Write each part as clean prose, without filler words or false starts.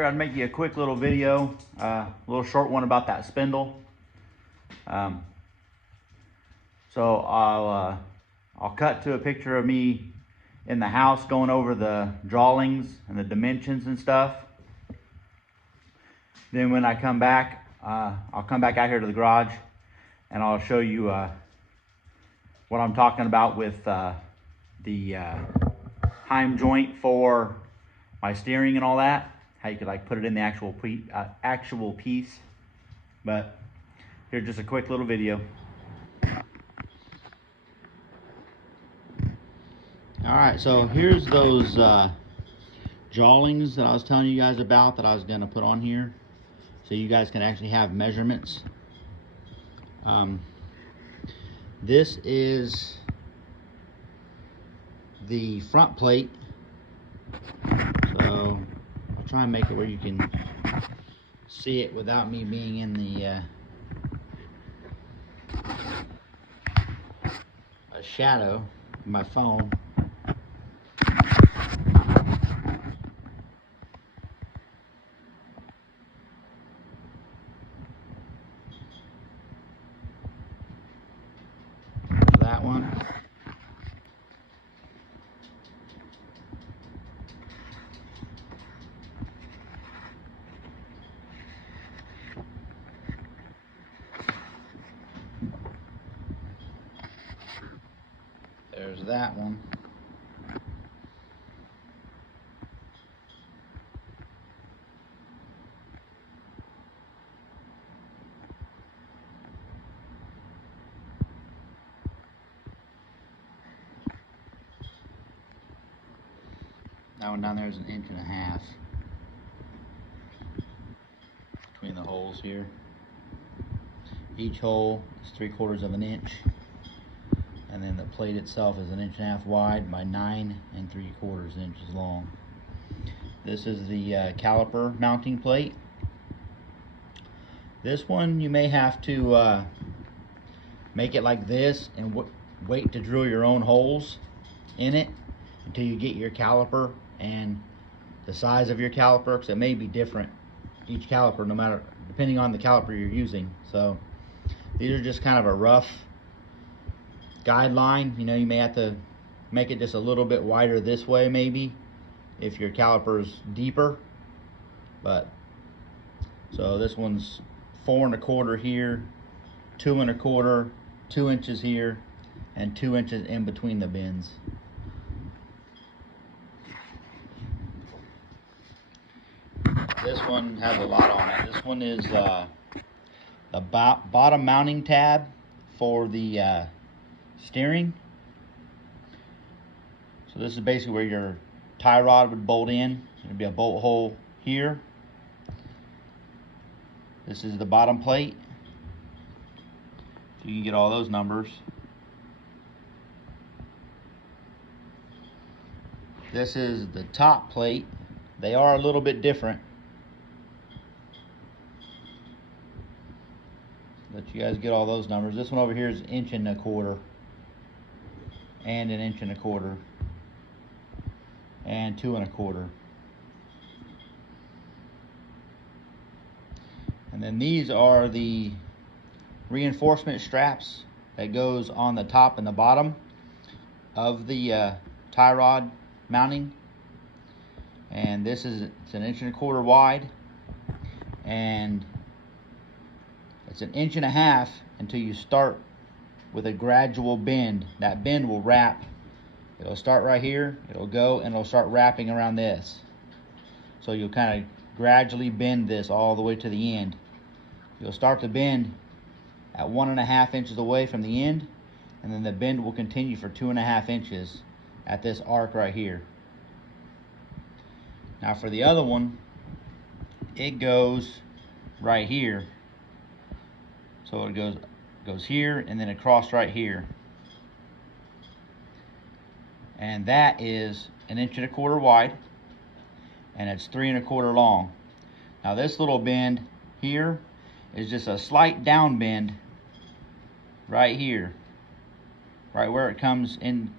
figured I'd make you a quick little video, a little short one about that spindle. So I'll cut to a picture of me in the house going over the drawings and the dimensions and stuff. Then when I come back, I'll come back out here to the garage and I'll show you what I'm talking about with the heim joint for my steering and all that. How you could like put it in the actual piece. But here's just a quick little video. Alright, so here's those jawlings that I was telling you guys about that I was going to put on here, so you guys can actually have measurements. This is the front plate, so I'll try and make it where you can see it without me being in the a shadow of my phone. That one. There's that one. That one down there is 1.5 inches between the holes here. Each hole is 3/4 of an inch, and then the plate itself is 1.5 inches wide by 9 3/4 inches long. This is the caliper mounting plate. This one you may have to make it like this and wait to drill your own holes in it until you get your caliper and the size of your caliper, because it may be different each caliper, no matter, depending on the caliper you're using. So these are just kind of a rough guideline. You know, you may have to make it just a little bit wider this way maybe if your caliper's deeper. But so this one's 4 1/4 here, 2 1/4, 2 inches here, and 2 inches in between the bends. This one has a lot on it. This one is the bottom mounting tab for the steering. So this is basically where your tie rod would bolt in. There'd be a bolt hole here. This is the bottom plate. So you can get all those numbers. This is the top plate. They are a little bit different. Let you guys get all those numbers. This one over here is 1.25 inches and 1.25 inches and 2 1/4. And then these are the reinforcement straps that goes on the top and the bottom of the tie rod mounting. And this is, it's 1.25 inches wide, and it's 1.5 inches until you start with a gradual bend. That bend will wrap. It'll start right here, it'll go, and it'll start wrapping around this. So you'll kind of gradually bend this all the way to the end. You'll start to bend at 1.5 inches away from the end, and then the bend will continue for 2.5 inches at this arc right here. Now for the other one, it goes right here. So it goes here and then across right here. And that is 1.25 inches wide, and it's 3 1/4 long. Now this little bend here is just a slight down bend right here, right where it comes in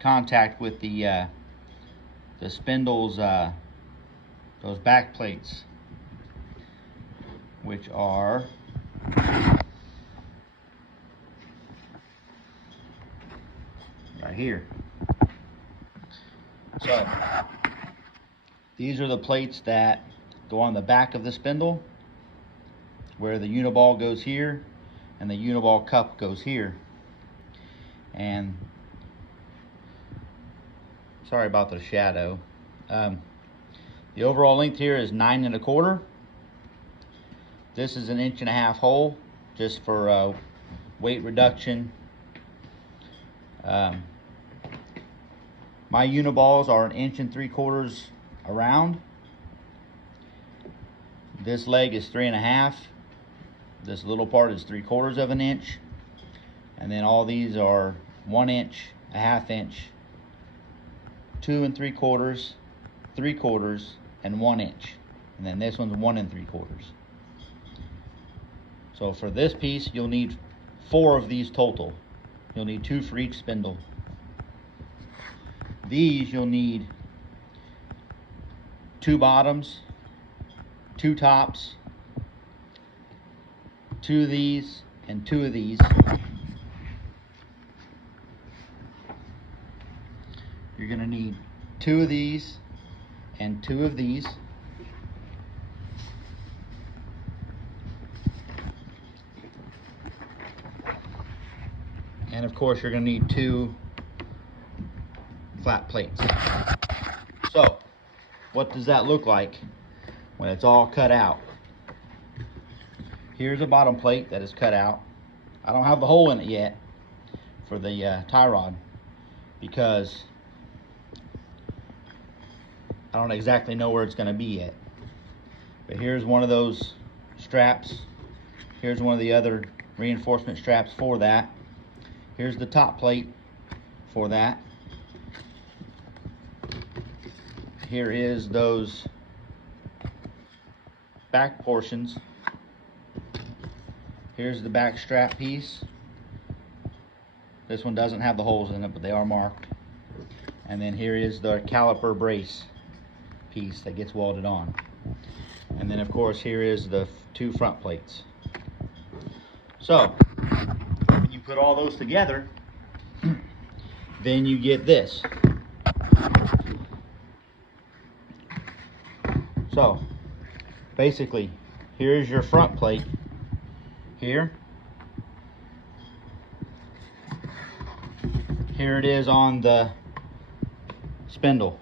contact with the spindles those back plates, which are right here. So these are the plates that go on the back of the spindle, where the uniball goes here and the uniball cup goes here. And sorry about the shadow. The overall length here is 9 1/4. This is an 1.5 inch hole, just for weight reduction. My uniballs are 1 3/4 inches around. This leg is 3 1/2. This little part is 3/4 inch. And then all these are 1 inch, 1/2 inch, 2 3/4, 3/4, and 1 inch. And then this one's 1 3/4. So for this piece, you'll need 4 of these total. You'll need 2 for each spindle. These you'll need 2 bottoms, 2 tops, 2 of these, and 2 of these. You're going to need 2 of these and 2 of these. And of course you're going to need 2 flat plates. So what does that look like when it's all cut out? Here's a bottom plate that is cut out. I don't have the hole in it yet for the tie rod, because I don't exactly know where it's going to be yet. But here's one of those straps. Here's one of the other reinforcement straps for that. Here's the top plate for that. Here is those back portions. Here's the back strap piece. This one doesn't have the holes in it, but they are marked. And then here is the caliper brace piece that gets welded on. And then of course here is the 2 front plates. So when you put all those together, then you get this. So basically, here's your front plate here. Here it is on the spindle.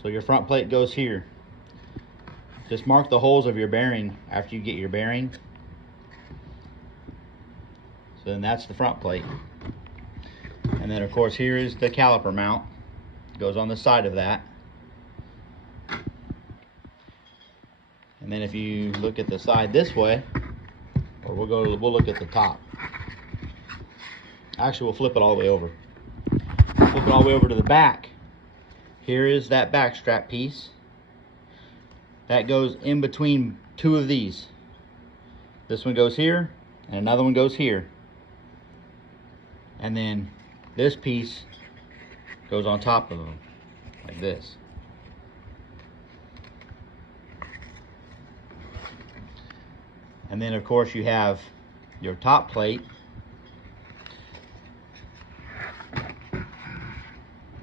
So your front plate goes here. Just mark the holes of your bearing after you get your bearing. So then that's the front plate. And then of course here is the caliper mount. It goes on the side of that. And then if you look at the side this way, or we'll look at the top. Actually, we'll flip it all the way over. Flip it all the way over to the back. Here is that back strap piece. That goes in between 2 of these. This one goes here, and another one goes here. And then this piece goes on top of them, like this. And then of course you have your top plate.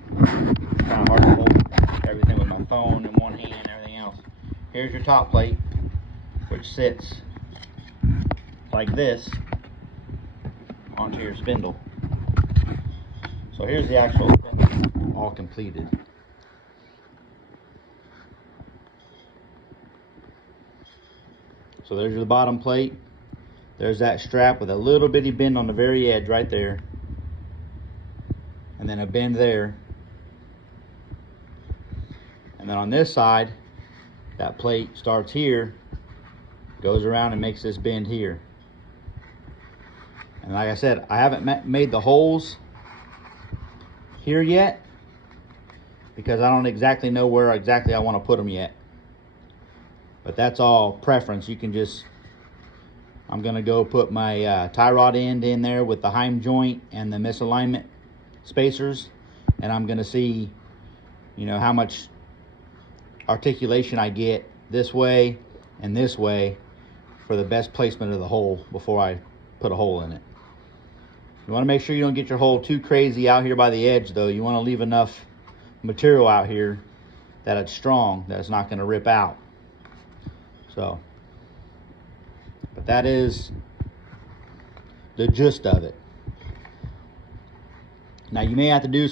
It's kind of hard to hold everything with my phone in one hand and everything else. Here's your top plate, which sits like this onto your spindle. So here's the actual spindle all completed. So there's the bottom plate. There's that strap with a little bitty bend on the very edge right there. And then a bend there. And then on this side, that plate starts here, goes around and makes this bend here. And like I said, I haven't made the holes here yet, because I don't exactly know where exactly I want to put them yet. But that's all preference. You can just, I'm gonna go put my tie rod end in there with the heim joint and the misalignment spacers, and I'm gonna see, you know, how much articulation I get this way and this way for the best placement of the hole before I put a hole in it. You want to make sure you don't get your hole too crazy out here by the edge though. You want to leave enough material out here that it's strong, that it's not going to rip out. So, but that is the gist of it. Now you may have to do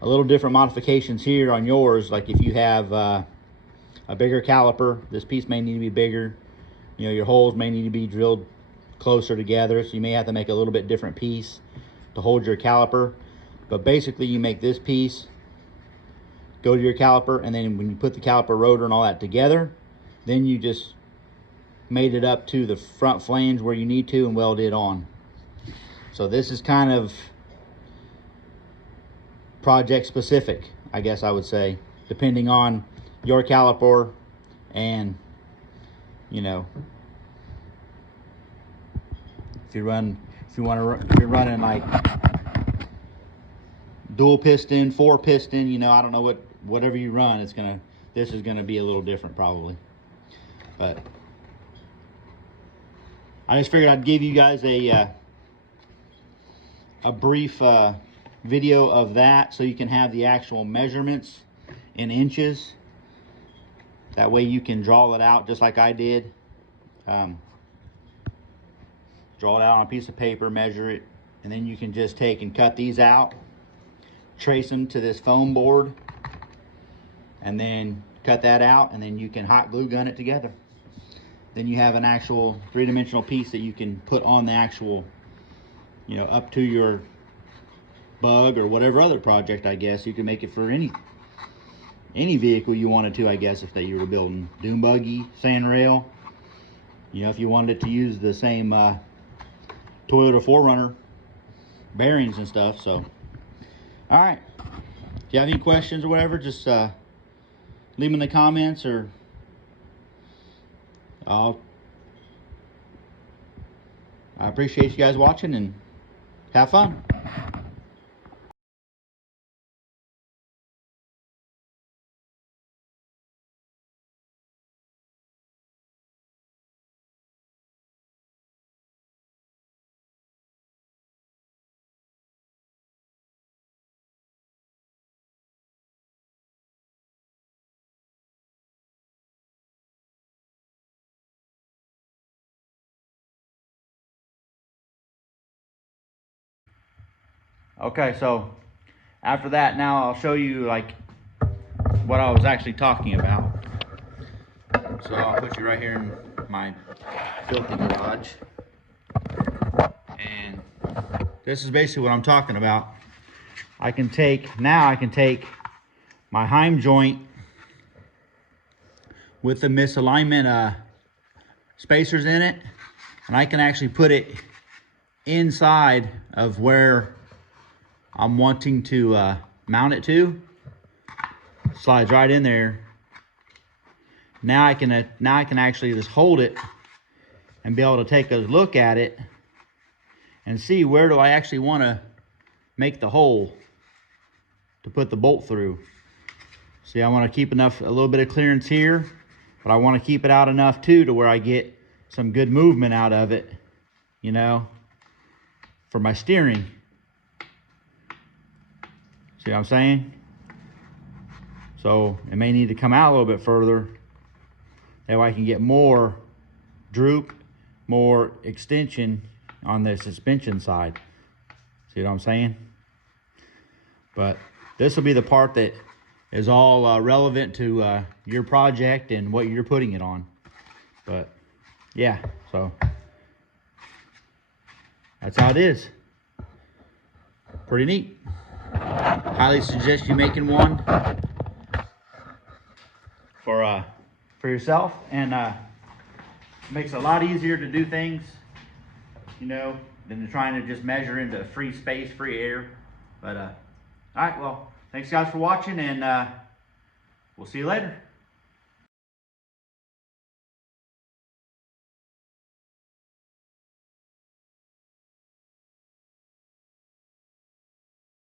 a little different modifications here on yours. Like if you have a bigger caliper, this piece may need to be bigger. You know, your holes may need to be drilled closer together, so you may have to make a little bit different piece to hold your caliper. But basically you make this piece go to your caliper, and then when you put the caliper rotor and all that together, then you just made it up to the front flange where you need to and weld it on. So this is kind of project specific, I guess I would say, depending on your caliper and, you know, if you're running like dual piston, 4 piston, you know, I don't know whatever you run, this is gonna be a little different probably. But I just figured I'd give you guys a brief video of that so you can have the actual measurements in inches. That way you can draw it out just like I did. Draw it out on a piece of paper, measure it, and then you can just take and cut these out, trace them to this foam board, and then cut that out, and then you can hot glue gun it together. Then you have an actual 3-dimensional piece that you can put on the actual, you know, up to your bug or whatever other project. I guess you can make it for any vehicle you wanted to, I guess, if that you were building dune buggy, sand rail, you know, if you wanted it to use the same Toyota 4Runner bearings and stuff. So all right, if you have any questions or whatever, just leave them in the comments, or I appreciate you guys watching, and have fun. Okay, so after that, now I'll show you like what I was actually talking about. So I'll put you right here in my filthy garage, and this is basically what I'm talking about. I can take my heim joint with the misalignment spacers in it, and I can actually put it inside of where I'm wanting to mount it to. Slides right in there. Now I can actually just hold it and be able to take a look at it and see where do I actually want to make the hole to put the bolt through. See, I want to keep a little bit of clearance here, but I want to keep it out enough too to where I get some good movement out of it, you know, for my steering. See what I'm saying? So it may need to come out a little bit further. That way I can get more droop, more extension on the suspension side. See what I'm saying? But this will be the part that is all relevant to your project and what you're putting it on. But yeah, so that's how it is. Pretty neat. Highly suggest you making one for yourself, and makes it a lot easier to do things, you know, than trying to just measure into free space, free air. But all right, well, thanks guys for watching, and we'll see you later.